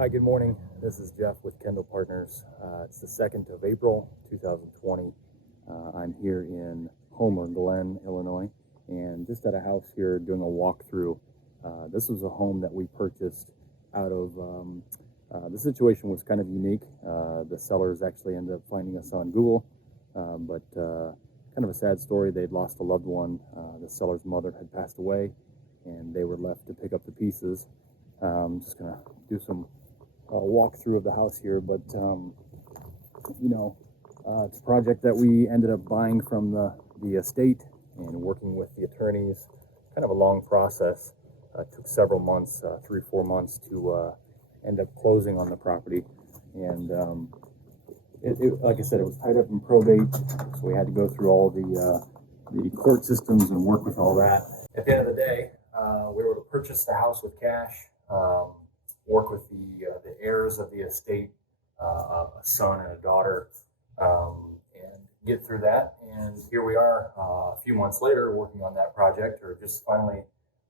Hi, good morning. This is Jeff with Kendall Partners. It's the 2nd of April, 2020. I'm here in Homer Glen, Illinois, and just at a house here doing a walkthrough. This was a home that we purchased out of, the situation was kind of unique. The sellers actually ended up finding us on Google, but kind of a sad story. They'd lost a loved one. The seller's mother had passed away, and they were left to pick up the pieces. I'm just going to do some walkthrough of the house here, but it's a project that we ended up buying from the estate and working with the attorneys. Kind of a long process. It took several months, 3-4 months to end up closing on the property, and like I said, it was tied up in probate, so we had to go through all the court systems and work with all that. At the end of the day, we were able to purchase the house with cash. Work with the heirs of the estate, a son and a daughter, and get through that. And here we are a few months later working on that project, or just finally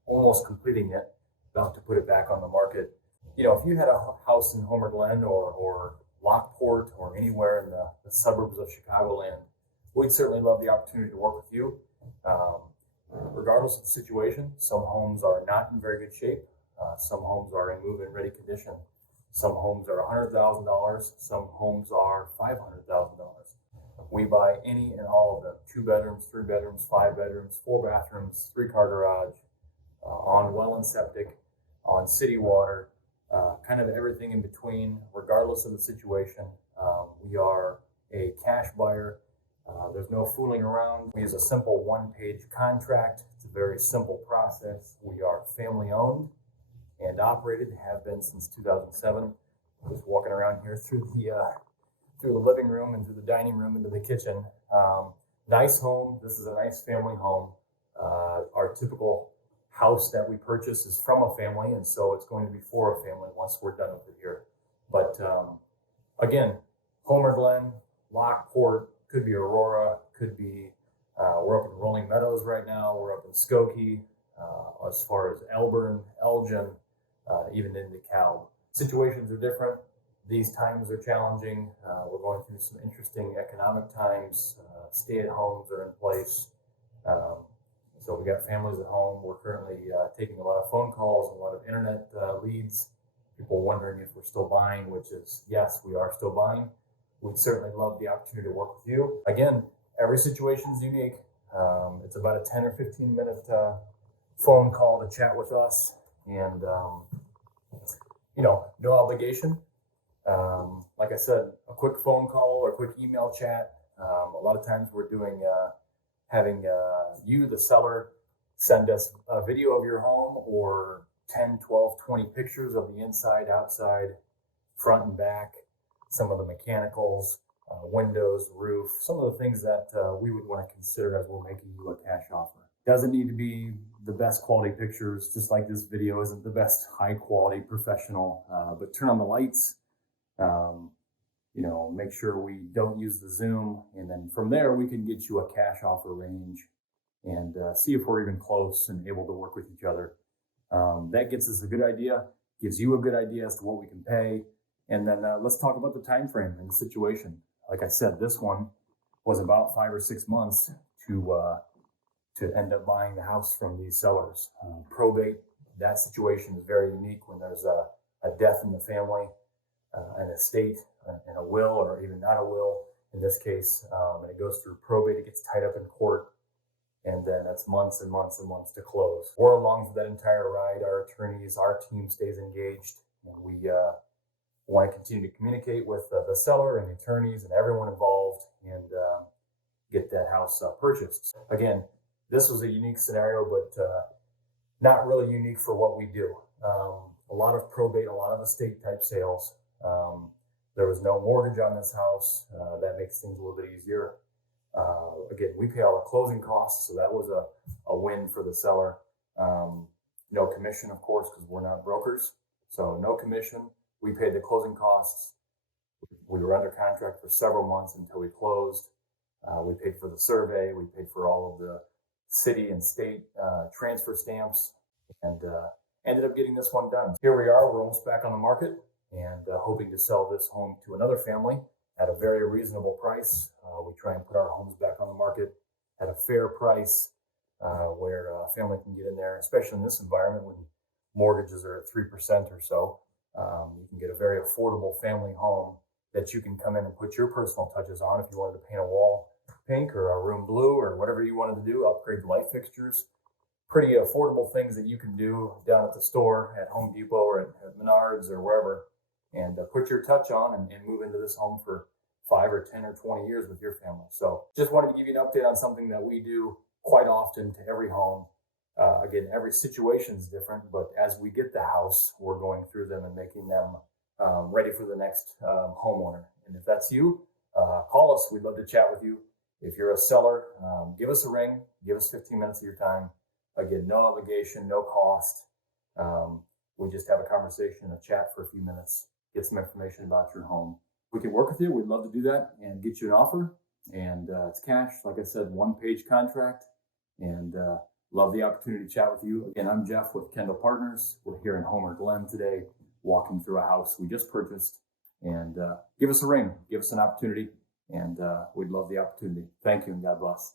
almost completing it, about to put it back on the market. You know, if you had a house in Homer Glen or Lockport or anywhere in the suburbs of Chicagoland, we'd certainly love the opportunity to work with you. Regardless of the situation, some homes are not in very good shape. Some homes are in move-in ready condition. Some homes are $100,000. Some homes are $500,000. We buy any and all of them: 2 bedrooms, 3 bedrooms, 5 bedrooms, 4 bathrooms, 3-car garage, on well and septic, on city water, kind of everything in between, regardless of the situation. We are a cash buyer. There's no fooling around. We use a simple 1-page contract. It's a very simple process. We are family owned and operated, have been since 2007. Just walking around here through the living room and through the dining room into the kitchen. Nice home. This is a nice family home. Our typical house that we purchase is from a family, and so it's going to be for a family once we're done with it here. But again, Homer Glen, Lockport, could be Aurora, could be, we're up in Rolling Meadows right now, we're up in Skokie, as far as Elburn, Elgin, even in DeKalb. Situations are different. These times are challenging. We're going through some interesting economic times. Stay-at-homes are in place. So we got families at home. We're currently taking a lot of phone calls, a lot of internet leads. People wondering if we're still buying, which is, yes, we are still buying. We'd certainly love the opportunity to work with you. Again, every situation is unique. It's about a 10 or 15 minute phone call to chat with us, and no obligation. Like I said, a quick phone call or a quick email chat. A lot of times we're doing having you, the seller, send us a video of your home, or 10, 12, 20 pictures of the inside, outside, front and back, some of the mechanicals, windows, roof, some of the things that we would want to consider as we're making you a cash offer. Doesn't need to be the best quality pictures, just like this video isn't the best high quality professional, but turn on the lights, make sure we don't use the zoom, and then from there we can get you a cash offer range and see if we're even close and able to work with each other. That gets us a good idea, gives you a good idea as to what we can pay, and then let's talk about the time frame and the situation. Like I said, this one was about 5 or 6 months to end up buying the house from these sellers. Probate, that situation is very unique when there's a death in the family, an estate, and a will, or even not a will in this case, and it goes through probate. It gets tied up in court, and then that's months and months and months to close. We're along for that entire ride. Our attorneys, our team stays engaged, and we want to continue to communicate with the seller and the attorneys and everyone involved, and get that house purchased. Again, this was a unique scenario, but not really unique for what we do. A lot of probate, a lot of estate type sales. There was no mortgage on this house. That makes things a little bit easier. Again, we pay all the closing costs, so that was a win for the seller. No commission, of course, because we're not brokers. So no commission. We paid the closing costs. We were under contract for several months until we closed. We paid for the survey. We paid for all of the city and state transfer stamps, and ended up getting this one done. Here we are. We're almost back on the market. and hoping to sell this home to another family at a very reasonable price. We try and put our homes back on the market at a fair price where a family can get in there, especially in this environment when mortgages are at 3% or so. You can get a very affordable family home that you can come in and put your personal touches on. If you wanted to paint a wall pink or a room blue or whatever you wanted to do, upgrade the light fixtures, pretty affordable things that you can do down at the store, at Home Depot or at Menards or wherever, and put your touch on and move into this home for 5 or 10 or 20 years with your family. So just wanted to give you an update on something that we do quite often to every home. Again, every situation is different, but as we get the house, we're going through them and making them ready for the next homeowner. And if that's you, call us. We'd love to chat with you. If you're a seller, give us a ring. Give us 15 minutes of your time. Again, no obligation, no cost. We just have a conversation, a chat for a few minutes, get some information about your home. We can work with you. We'd love to do that and get you an offer. And it's cash, like I said, 1-page contract. And love the opportunity to chat with you. Again, I'm Jeff with Kendall Partners. We're here in Homer Glen today, walking through a house we just purchased. And give us a ring, give us an opportunity, and we'd love the opportunity. Thank you, and God bless.